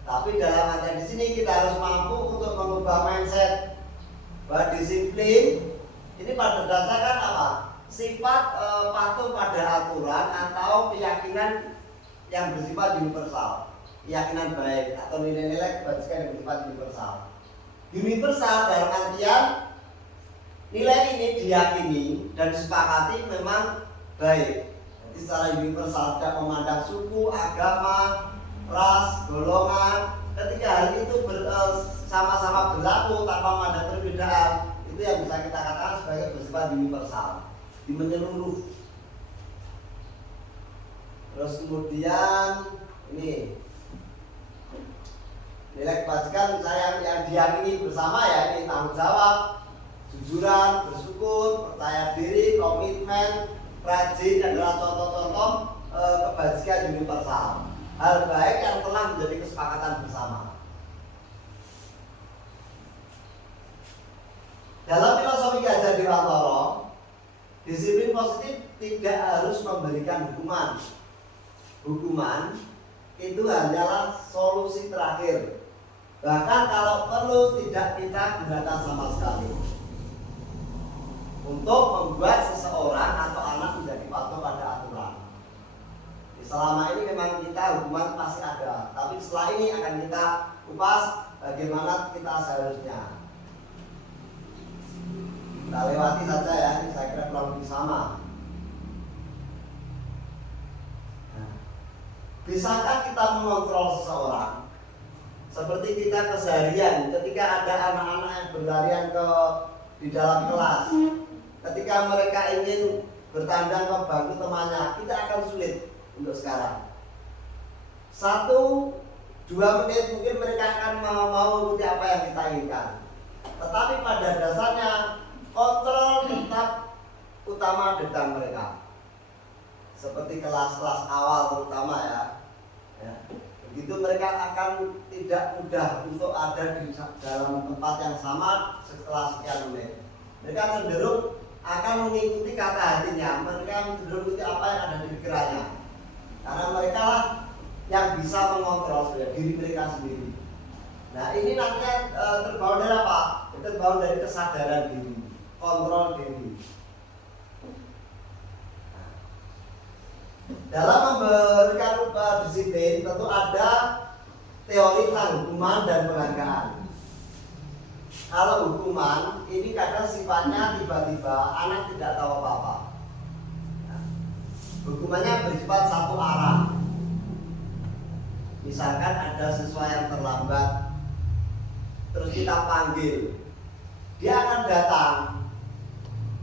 Tapi dalam artian di sini kita harus mampu untuk mengubah mindset bahwa disiplin ini pada dasarnya kan apa? Sifat patuh pada aturan atau keyakinan yang bersifat universal, keyakinan baik atau nilai-nilai kebajikan yang bersifat universal. Universal dalam artian nilai ini diyakini dan disepakati memang baik. Jadi secara universal tidak memandang suku, agama, ras, golongan. Ketika hal itu sama-sama berlaku tanpa memandang perbedaan, itu yang bisa kita katakan sebagai bersifat universal, di menyeluruh. Terus kemudian ini nilai kebajikan misalnya yang diyakini bersama ya, ini tanggung jawab, jujuran, bersyukur, percaya diri, komitmen, rajin adalah contoh-contoh kebajikan universal. Hal baik yang telah menjadi kesepakatan bersama. Dalam filosofi Ki Hajar Dewantara, disiplin positif tidak harus memberikan hukuman. Hukuman itu hanyalah solusi terakhir. Bahkan kalau perlu tidak kita gunakan sama sekali untuk membuat seseorang atau anak menjadi patuh pada aturan. Selama ini memang kita hukuman pasti ada, tapi setelah ini akan kita kupas bagaimana kita seharusnya. Kita lewati saja ya, ini saya kira kurang lebih sama. Nah, bisakah kita mengontrol seseorang? Seperti kita keseharian, ketika ada anak-anak yang berlarian di dalam kelas, ketika mereka ingin bertandang ke bangku temannya, kita akan sulit untuk sekarang. 1-2 menit mungkin mereka akan mau mengikuti apa yang kita inginkan. Tetapi pada dasarnya kontrol tetap utama di tangan mereka. Seperti kelas-kelas awal terutama ya. Begitu mereka akan tidak mudah untuk ada di dalam tempat yang sama setelah sekian menit. Mereka cenderung akan mengikuti kata hatinya. Mereka cenderung mengikuti apa yang ada di pikirannya. Karena mereka lah yang bisa mengontrol diri mereka sendiri. Nah ini nantinya terbangun dari apa? Terbangun dari kesadaran diri, kontrol diri. Dalam memberikan disiplin tentu ada teori tentang hukuman dan penghargaan. Kalau hukuman ini kadang sifatnya tiba-tiba anak tidak tahu apa-apa. Hukumannya bersifat satu arah. Misalkan ada siswa yang terlambat, terus kita panggil, dia akan datang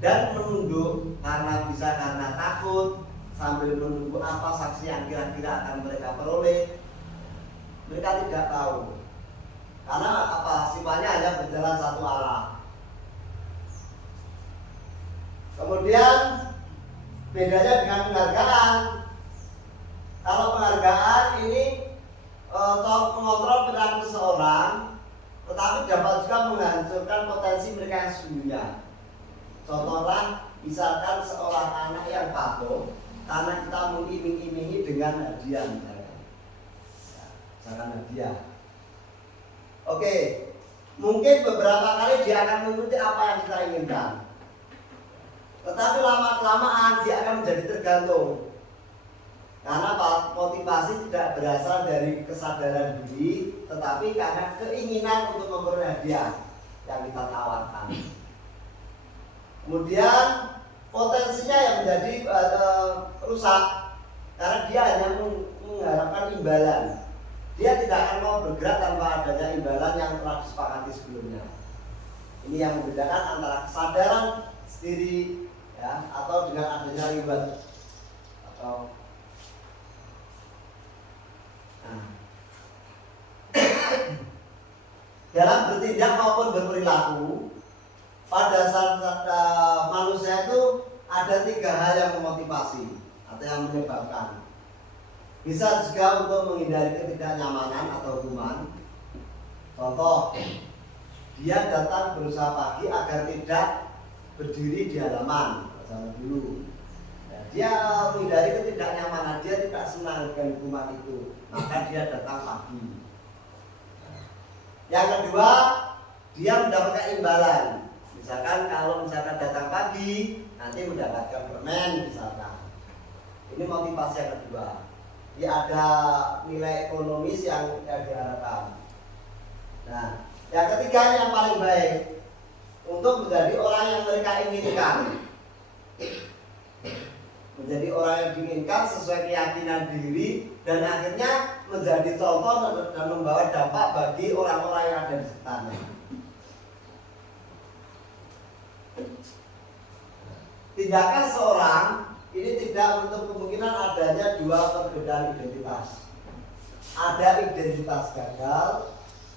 dan menunduk karena takut, sambil menunggu apa saksi yang kira-kira akan mereka peroleh. Mereka tidak tahu, karena apa, sifatnya hanya berjalan satu arah. Kemudian bedanya dengan penghargaan. Kalau penghargaan ini mengontrol perilaku seseorang, tetapi dapat juga menghancurkan potensi mereka yang sesungguhnya. Contohnya, misalkan seorang anak yang patuh karena kita mengiming-imingi dengan hadiah misalkan. Misalkan hadiah. Oke, mungkin beberapa kali dia akan mengikuti apa yang kita inginkan. Tetapi lama-kelamaan dia akan menjadi tergantung. Karena motivasi tidak berasal dari kesadaran diri, tetapi karena keinginan untuk memperoleh hadiah yang kita tawarkan. Kemudian potensinya yang menjadi rusak karena dia hanya mengharapkan imbalan. Dia tidak akan mau bergerak tanpa adanya imbalan yang telah disepakati sebelumnya. Ini yang membedakan antara kesadaran sendiri ya, atau dengan adanya reward atau dalam bertindak maupun berperilaku pada saat manusia itu ada 3 hal yang memotivasi atau yang menyebabkan. Bisa juga untuk menghindari ketidaknyamanan atau hukuman. Contoh, dia datang berusaha pagi agar tidak berdiri di halaman zaman dulu. Dia menghindari ketidaknyamanan, dia tidak senang dengan hukuman itu, maka dia datang pagi. Yang kedua, dia mendapatkan imbalan. Misalkan kalau datang pagi, nanti mendapatkan permen misalkan. Ini motivasi yang kedua. Dia ada nilai ekonomis yang diharapkan. Nah, yang ketiga yang paling baik untuk menjadi orang yang mereka inginkan. Menjadi orang yang diinginkan sesuai keyakinan diri dan akhirnya menjadi contoh dan membawa dampak bagi orang-orang yang ada di sekitarnya. Tindakan seorang ini tidak menutup kemungkinan adanya 2 perbedaan identitas. Ada identitas gagal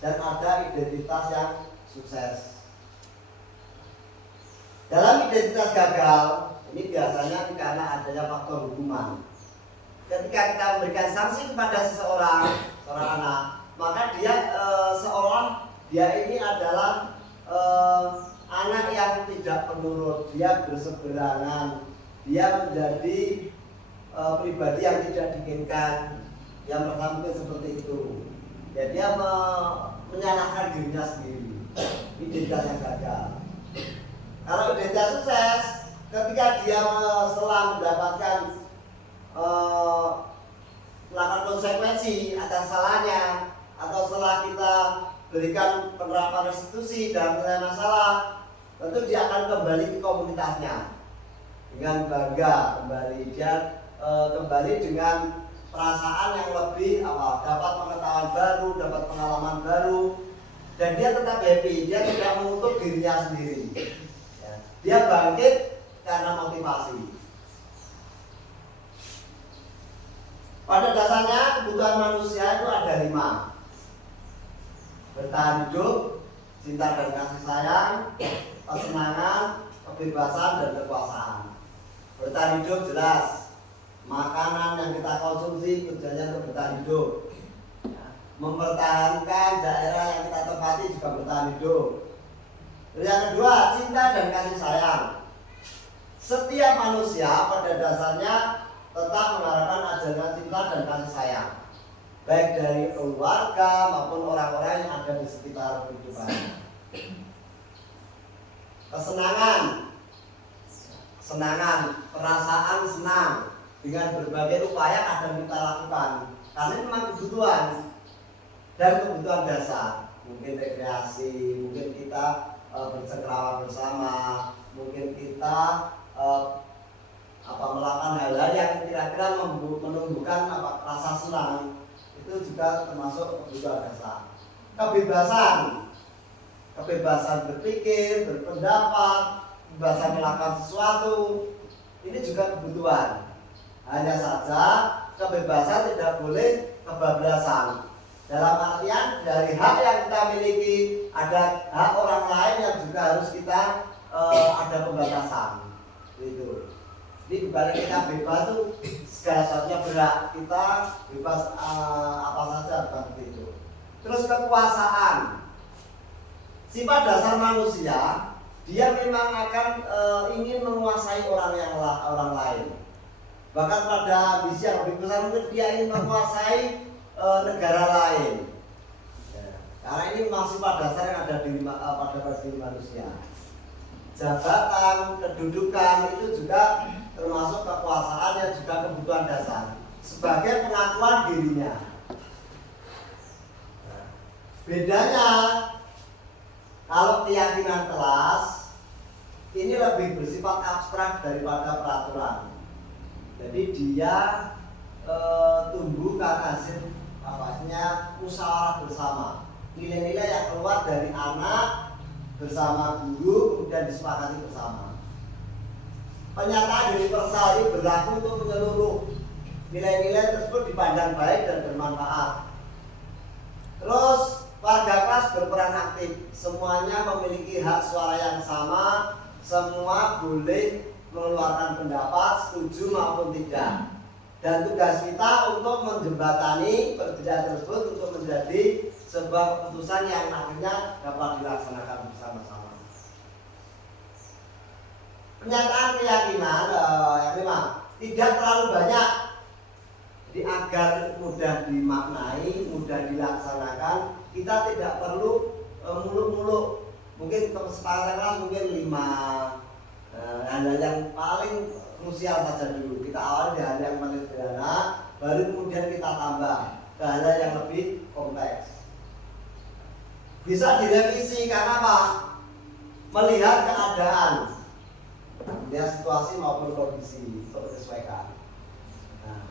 dan ada identitas yang sukses. Dalam identitas gagal ini biasanya karena adanya faktor hukuman. Ketika kita memberikan sanksi kepada seorang anak, maka dia seolah dia ini adalah anak yang tidak penurut, dia berseberangan dia menjadi pribadi yang tidak diinginkan, yang pertama itu seperti itu. Ya, dia menyalahkan dirinya sendiri. Identitas yang gagal. Kalau identitas sukses, ketika dia setelah mendapatkan melakukan konsekuensi atas salahnya, atau setelah kita berikan penerapan restitusi dalam nilai masalah, tentu dia akan kembali ke komunitasnya dengan bangga, kembali dia kembali dengan perasaan yang lebih dapat pengetahuan baru, dapat pengalaman baru, dan dia tetap happy. Dia tidak mengutuk dirinya sendiri. Ya. Dia bangkit karena motivasi. Pada dasarnya kebutuhan manusia itu ada 5: bertahan hidup, cinta dan kasih sayang, kesenangan, kebebasan, dan kekuasaan. Bertahan hidup jelas, makanan yang kita konsumsi tujuannya untuk bertahan hidup. Mempertahankan daerah yang kita tempati juga bertahan hidup. Yang kedua, cinta dan kasih sayang. Setiap manusia pada dasarnya tetap mengharapkan ajaran cinta dan kasih sayang, baik dari keluarga maupun orang-orang yang ada di sekitar kehidupan. Kesenangan, perasaan senang dengan berbagai upaya yang akan kita lakukan, karena ini memang kebutuhan dan kebutuhan dasar. Mungkin rekreasi, mungkin kita bercengkrama bersama, mungkin kita melakukan hal-hal yang kira-kira menumbuhkan rasa senang. Itu juga termasuk kebutuhan dasar. Kebebasan berpikir, berpendapat, kebebasan melakukan sesuatu, ini juga kebutuhan. Hanya saja kebebasan tidak boleh kebablasan. Dalam artian dari hak yang kita miliki, ada hak orang lain yang juga harus kita ada pembatasan. Gitu. Jadi bukan kita bebas tuh segala sesuatunya berat, kita bebas apa saja, bukan begitu. Terus kekuasaan, sifat dasar manusia, dia memang akan ingin menguasai orang lain. Bahkan pada ambisi yang lebih besar mungkin dia ingin menguasai negara lain. Karena ini masih pada dasar yang ada pada diri manusia. Jabatan, kedudukan itu juga termasuk kekuasaan yang juga kebutuhan dasar sebagai pengakuan dirinya. Bedanya kalau keyakinan kelas ini lebih bersifat abstrak daripada peraturan. Jadi dia tumbuh karena hasil musyawarah bersama. Nilai-nilai yang keluar dari anak bersama guru kemudian disepakati bersama. Penyataan universal ini berlaku untuk menyeluruh. Nilai-nilai tersebut dipandang baik dan bermanfaat. Terus warga kelas berperan aktif. Semuanya memiliki hak suara yang sama. Semua boleh mengeluarkan pendapat, setuju maupun tidak. Dan tugas kita untuk menjembatani perbedaan tersebut untuk menjadi sebuah keputusan yang akhirnya dapat dilaksanakan bersama-sama. Pernyataan keyakinan yang kelima, tidak terlalu banyak. Jadi agar mudah dimaknai, mudah dilaksanakan, kita tidak perlu muluk-muluk. Mungkin kesepakatan kelas mungkin 5. Hal yang paling krusial saja dulu. Kita awali dari hal yang paling sederhana, baru kemudian kita tambah ke hal yang lebih kompleks. Bisa direvisi karena apa? Melihat keadaan, melihat situasi maupun kondisi untuk disesuaikan. Nah,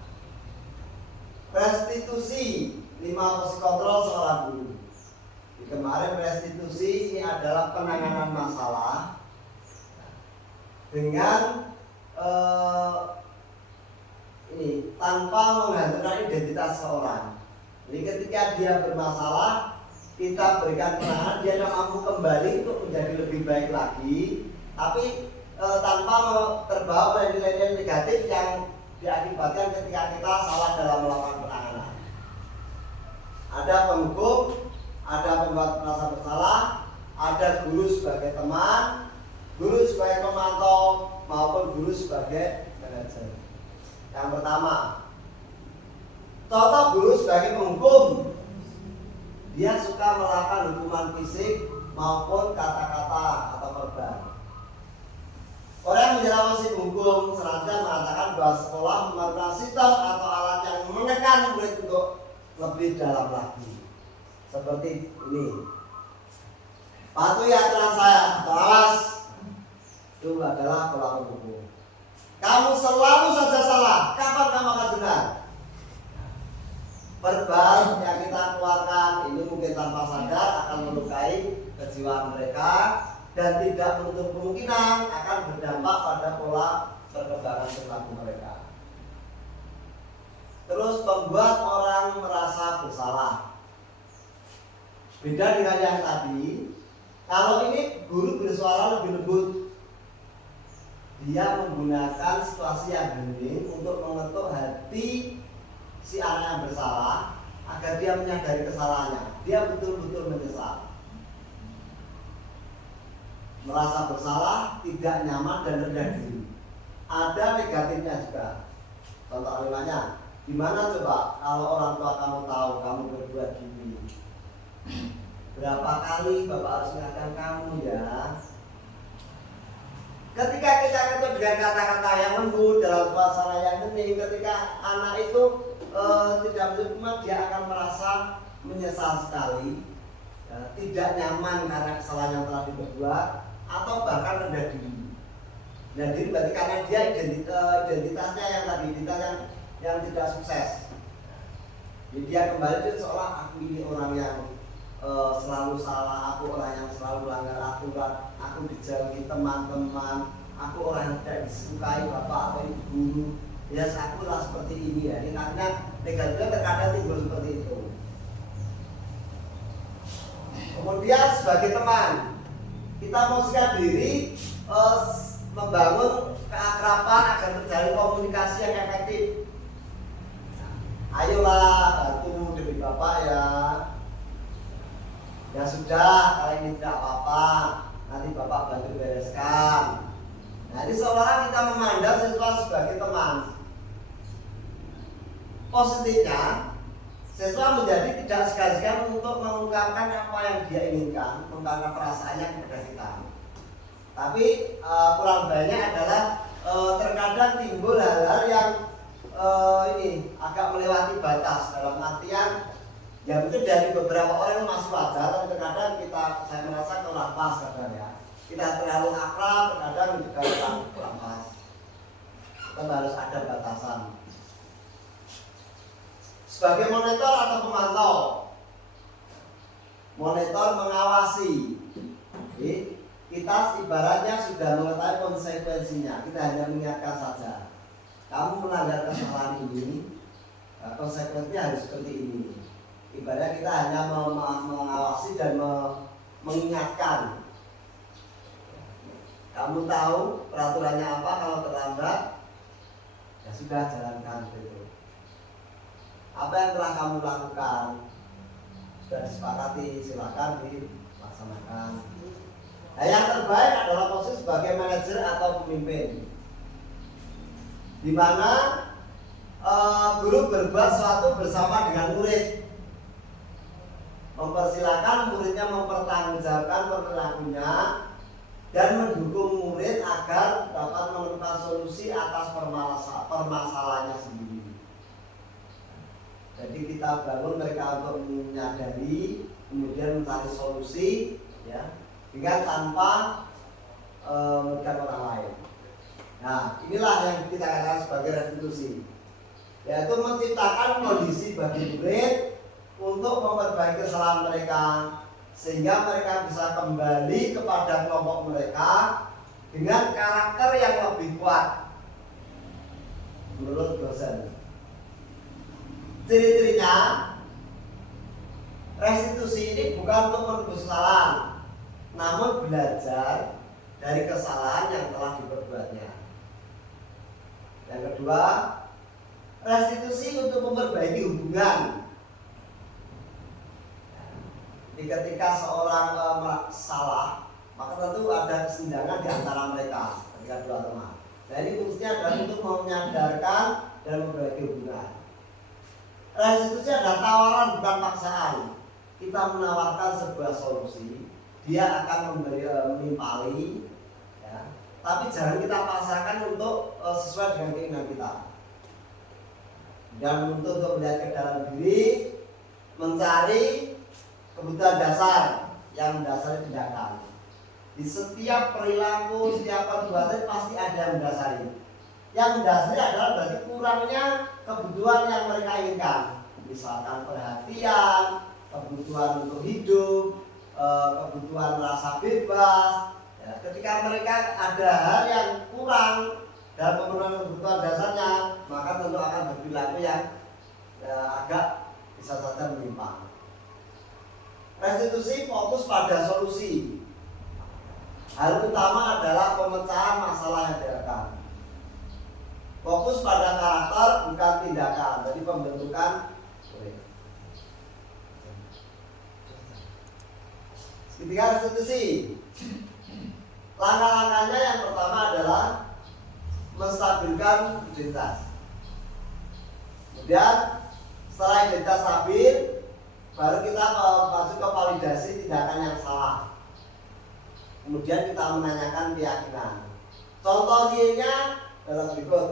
restitusi 5 posisi kontrol seorang guru. Di kemarin restitusi ini adalah penanganan masalah dengan ini tanpa menghancurkan identitas seorang. Jadi ketika dia bermasalah, kita berikan penanganan, dia mampu kembali untuk menjadi lebih baik lagi, tapi tanpa terbawa oleh nilai-nilai negatif yang diakibatkan ketika kita salah dalam melakukan penanganan. Ada penghukum, ada pembuat merasa bersalah, ada guru sebagai teman, guru sebagai pemantau, maupun guru sebagai manajer. Yang pertama, contoh guru sebagai penghukum. Dia suka melakukan hukuman fisik maupun kata-kata atau verbal. Orang yang menjadi si penghukum selanjutnya mengatakan bahwa sekolah memerlukan sistem atau alat yang menekan murid untuk lebih dalam lagi. Seperti ini. Patuhi aturan saya, atau awas. Itu adalah pola penghukum. Kamu selalu saja salah. Kapan kamu akan benar? Verbal yang kita keluarkan ini mungkin tanpa sadar akan melukai kejiwaan mereka dan tidak menutup kemungkinan akan berdampak pada pola perkembangan perilaku mereka. Terus membuat orang merasa bersalah. Beda dengan yang tadi, kalau ini guru bersuara lebih lembut. Dia menggunakan situasi yang hening untuk mengetuk hati si anak yang bersalah agar dia menyadari kesalahannya. Dia betul-betul menyesal, merasa bersalah, tidak nyaman dan rendah diri. Ada negatifnya juga. Contoh kalimatnya, gimana coba kalau orang tua kamu tahu kamu berbuat gini? Berapa kali bapak harus mengingatkan kamu ya? Ketika kita ketemu dengan kata-kata yang lembut dalam suasana yang hening, ketika anak itu tidak menerima, dia akan merasa menyesal sekali, tidak nyaman karena kesalahan yang telah diperbuat, atau bahkan rendah diri. Rendah diri berarti karena dia identitasnya yang tadi, identitas yang tidak sukses. Jadi dia kembali dia seolah aku ini orang yang selalu salah, aku orang yang selalu melanggar aturan, aku dijauhi teman-teman, aku orang yang tidak disukai bapak atau ibu guru. Ya, aku lah seperti ini ya. Ini karena negatifnya terkadang timbul seperti itu. Kemudian sebagai teman, kita memposisikan diri membangun keakraban agar terjalin komunikasi yang efektif. Ayolah bantu demi bapak ya. Ya sudah, kalau ini tidak apa-apa, nanti bapak bantu bereskan. Nah, ini seolah-olah kita memandang siswa sebagai teman. Positifnya, siswa menjadi tidak segan-segan untuk mengungkapkan apa yang dia inginkan, mengungkapkan perasaannya kepada kita. Tapi kurang banyak adalah terkadang timbul hal-hal yang ini agak melewati batas, dalam artian ya mungkin dari beberapa orang masih wajar, tapi terkadang saya merasa kurang pas kadang ya. Kita terlalu akrab, terkadang juga kurang pas. Kita harus ada batasan. Sebagai monitor atau pemantau, monitor mengawasi. Jadi, kita ibaratnya sudah mengetahui konsekuensinya. Kita hanya mengingatkan saja. Kamu melanggar kesalahan ini, konsekuensinya harus seperti ini. Ibarat kita hanya mengawasi dan mengingatkan. Kamu tahu peraturannya apa, kalau terlambat ya sudah jalankan itu. Apa yang telah kamu lakukan sudah disepakati, silakan dilaksanakan. Nah, yang terbaik adalah posisi sebagai manajer atau pemimpin, di mana guru berbuat sesuatu bersama dengan murid. Mempersilahkan muridnya mempertanggungjawabkan perilakunya dan mendukung murid agar dapat menemukan solusi atas permasalahannya sendiri. Jadi kita bangun mereka untuk menyadari, kemudian mencari solusi, ya, dengan tanpa merugikan orang lain. Nah, inilah yang kita katakan sebagai restitusi, yaitu menciptakan kondisi bagi murid untuk memperbaiki kesalahan mereka, sehingga mereka bisa kembali kepada kelompok mereka dengan karakter yang lebih kuat menurut dosen. Ciri-cirinya, restitusi ini bukan untuk menebus kesalahan, namun belajar dari kesalahan yang telah diperbuatnya. Yang kedua, restitusi untuk memperbaiki hubungan. Jadi ketika seorang salah, maka tentu ada kesenjangan di antara mereka ketika dua teman. Nah ini fungsinya adalah untuk menyadarkan dan memperbaiki hubungan. Restitusi adalah tawaran bukan paksaan. Kita menawarkan sebuah solusi, dia akan menimpali, ya. Tapi jangan kita paksakan untuk sesuai dengan keinginan kita. Dan untuk melihat ke dalam diri, mencari kebutuhan dasar yang mendasari tindakan. Di setiap perilaku, setiap perbuatan pasti ada yang mendasari. Yang mendasari adalah berarti kurangnya kebutuhan yang mereka inginkan. Misalkan perhatian, kebutuhan untuk hidup, kebutuhan rasa bebas. Ya, ketika mereka ada hal yang kurang dalam pemenuhan kebutuhan dasarnya, maka tentu akan berperilaku yang agak bisa saja menyimpang. Restitusi fokus pada solusi. Hal utama adalah pemecahan masalah yang dihadapan. Fokus pada karakter bukan tindakan. Jadi pembentukan. Ketika restitusi, langkah-langkahnya yang pertama adalah menstabilkan identitas. Kemudian setelah identitas stabil, baru kita masuk ke validasi tindakan yang salah. Kemudian kita menanyakan keyakinan. Contoh realnya adalah berikut.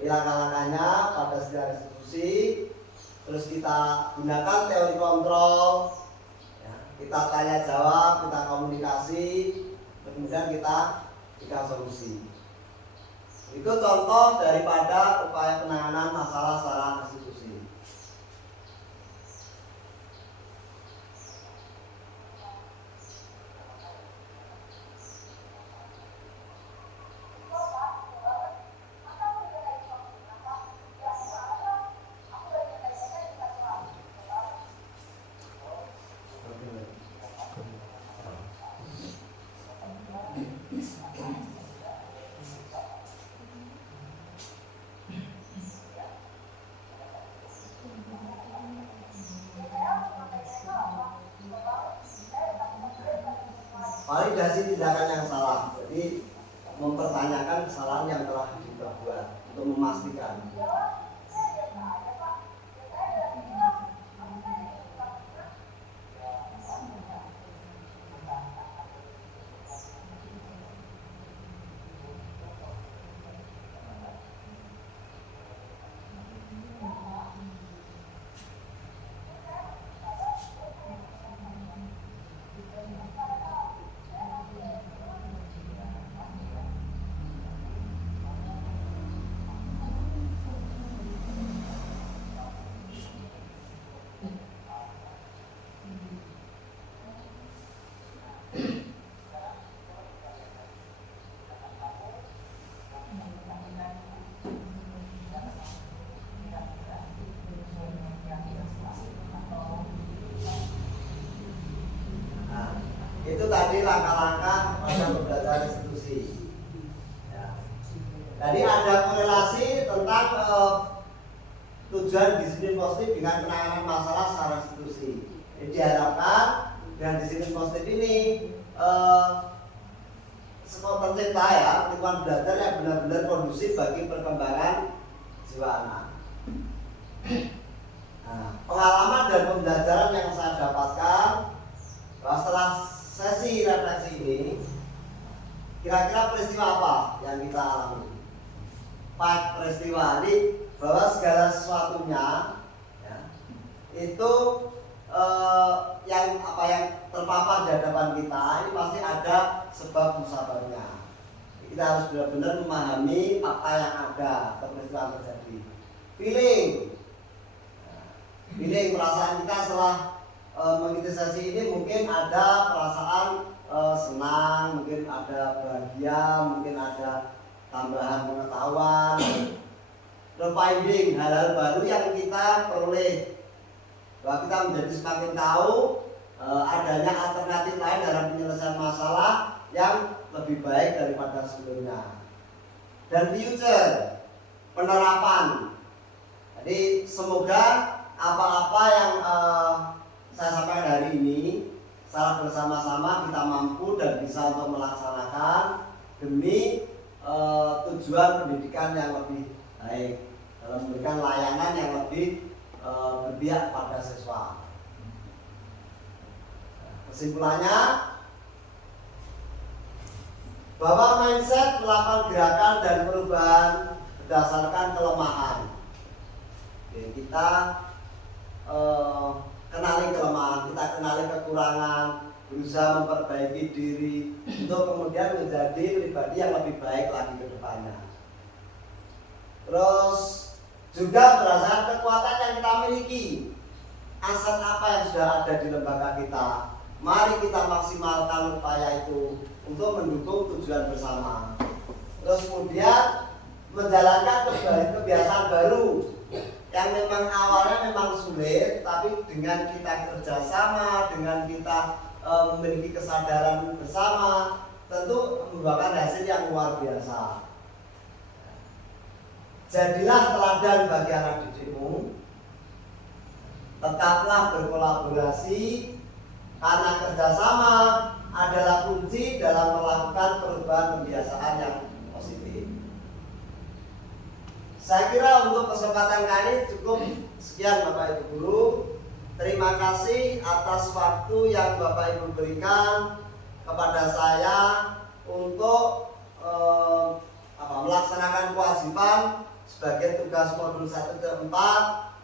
Ini langkah-langkahnya pada setiap restitusi. Terus kita gunakan teori kontrol. Kita tanya jawab, kita komunikasi, kemudian kita berikan solusi. Itu contoh daripada upaya penanganan masalah secara restitusi. Validasi tindakan yang salah, jadi mempertanyakan kesalahan yang telah diperbuat untuk memastikan. Itu tadi langkah-langkah pada pembelajaran restitusi. Ya. Tadi ada korelasi tentang tujuan disiplin positif dengan penanganan masalah secara restitusi. Jadi diharapkan dengan disiplin positif ini semua tercipta ya lingkungan belajar yang benar-benar kondusif bagi perkembangan jiwa anak. Nah, pengalaman dan pembelajaran yang saya dapatkan bahwa setelah sesi refleksi ini, kira-kira peristiwa apa yang kita alami? Peristiwa ini bahwa segala sesuatunya ya, itu yang terpapar di hadapan kita ini pasti ada sebab musababnya. Kita harus benar-benar memahami fakta yang ada atau peristiwa yang terjadi. Feeling perasaan kita setelah mengikuti sesi ini mungkin ada perasaan senang, mungkin ada bahagia, mungkin ada tambahan pengetahuan, finding hal-hal baru yang kita peroleh, bahwa kita menjadi semakin tahu adanya alternatif lain dalam penyelesaian masalah yang lebih baik daripada sebelumnya. Dan future penerapan. Jadi semoga apa-apa yang saya sampaikan hari ini secara bersama-sama kita mampu dan bisa untuk melaksanakan demi pada siswa. Kesimpulannya, bahwa mindset melakukan gerakan dan perubahan berdasarkan kelemahan. Jadi kita kenali kelemahan, kita kenali kekurangan, berusaha memperbaiki diri untuk kemudian menjadi pribadi yang lebih baik lagi ke depannya. Terus juga berdasarkan kekuatan yang kita miliki, aset apa yang sudah ada di lembaga kita, mari kita maksimalkan upaya itu untuk mendukung tujuan bersama. Terus kemudian menjalankan kebiasaan baru yang memang awalnya memang sulit, tapi dengan kita kerjasama, dengan kita memiliki kesadaran bersama, tentu membuahkan hasil yang luar biasa. Jadilah teladan bagi anak didikmu, tetaplah berkolaborasi, karena kerjasama adalah kunci dalam melakukan perubahan kebiasaan yang positif. Saya kira untuk kesempatan kali ini cukup sekian Bapak Ibu Guru. Terima kasih atas waktu yang Bapak Ibu berikan kepada saya untuk melaksanakan kewajiban sebagai tugas modul 1 ke 4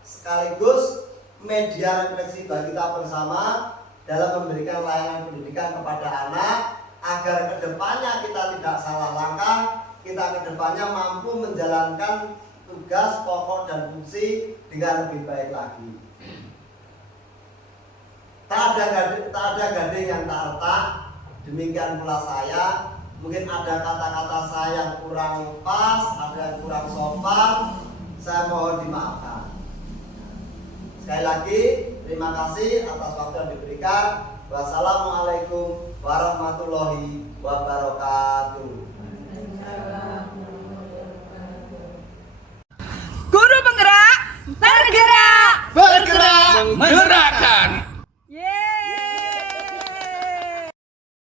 sekaligus media refleksi bagi kita bersama dalam memberikan layanan pendidikan kepada anak agar kedepannya kita tidak salah langkah, kita kedepannya mampu menjalankan tugas pokok dan fungsi dengan lebih baik lagi. Tak ada gading yang tak retak. Demikian pula saya. Mungkin ada kata-kata saya yang kurang pas, ada yang kurang sopan. Saya mohon dimaafkan. Sekali lagi, terima kasih atas waktu yang diberikan. Wassalamualaikum warahmatullahi wabarakatuh. Guru penggerak, bergerak, bergerak,